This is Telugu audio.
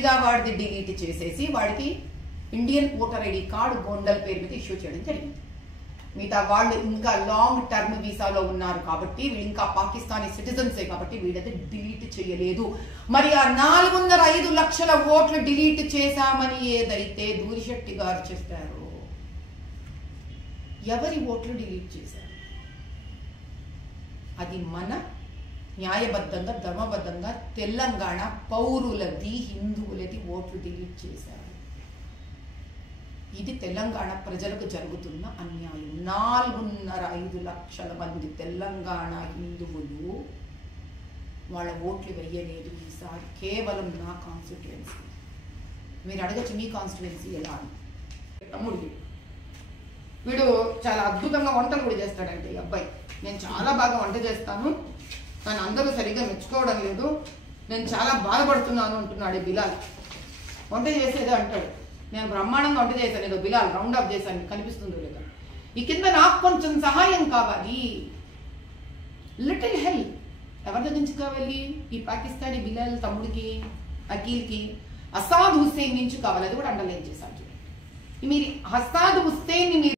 పూర్తిగా వాడిది డిలీట్ చేసేసి వాడికి ఇండియన్ ఓటర్ ఐడి కార్డు గోండల్ పేరు మీద ఇష్యూ చేయడం జరిగింది. మిగతా వాళ్ళు ఇంకా లాంగ్ టర్మ్ వీసాలో ఉన్నారు కాబట్టి వీళ్ళు ఇంకా పాకిస్తానీ సిటిజన్సే కాబట్టి వీళ్ళది డిలీట్ చేయలేదు. మరి ఆ 4.5 లక్షల ఓట్లు డిలీట్ చేశామని ఏదైతే దూరిశెట్టి గారు చెప్పారో, ఎవరి ఓట్లు డిలీట్ చేశారు? అది మన న్యాయబద్ధంగా ధర్మబద్ధంగా తెలంగాణ పౌరులది, హిందువులది ఓట్లు డిలీట్ చేశారు. ఇది తెలంగాణ ప్రజలకు జరుగుతున్న అన్యాయం. 4.5 లక్షల మంది తెలంగాణ హిందువులు వాళ్ళ ఓట్లు వెయ్యలేదు ఈసారి. కేవలం నా కాన్స్టిట్యుయెన్సీ. మీరు అడగచ్చు మీ కాన్స్టిట్యుయెన్సీ ఎలా అని. తమ్ముడు వీడు చాలా అద్భుతంగా వంటలు కూడా చేస్తాడంటే ఈ అబ్బాయి. నేను చాలా బాగా వంట చేస్తాను, కానీ అందరూ సరిగ్గా మెచ్చుకోవడం లేదు, నేను చాలా బాధపడుతున్నాను అంటున్నాడు బిలాల్. వంట చేసేదో అంటాడు, నేను బ్రహ్మాండంగా వంట చేశాను, ఏదో బిలాల్ రౌండ్ అప్ చేశాను, కనిపిస్తుందో లేదా. ఈ కింద నాకు కొంచెం సహాయం కావాలి, లిటిల్ హెల్ప్. ఎవరి దగ్గర నుంచి కావాలి? ఈ పాకిస్తానీ బిలాల్ తమ్ముడికి, అఖిల్కి అసాద్ హుస్సేన్ నుంచి కావాలి. అది కూడా అండర్లైన్ చేశాను. మీరు అసాద్ హుస్సేన్ ని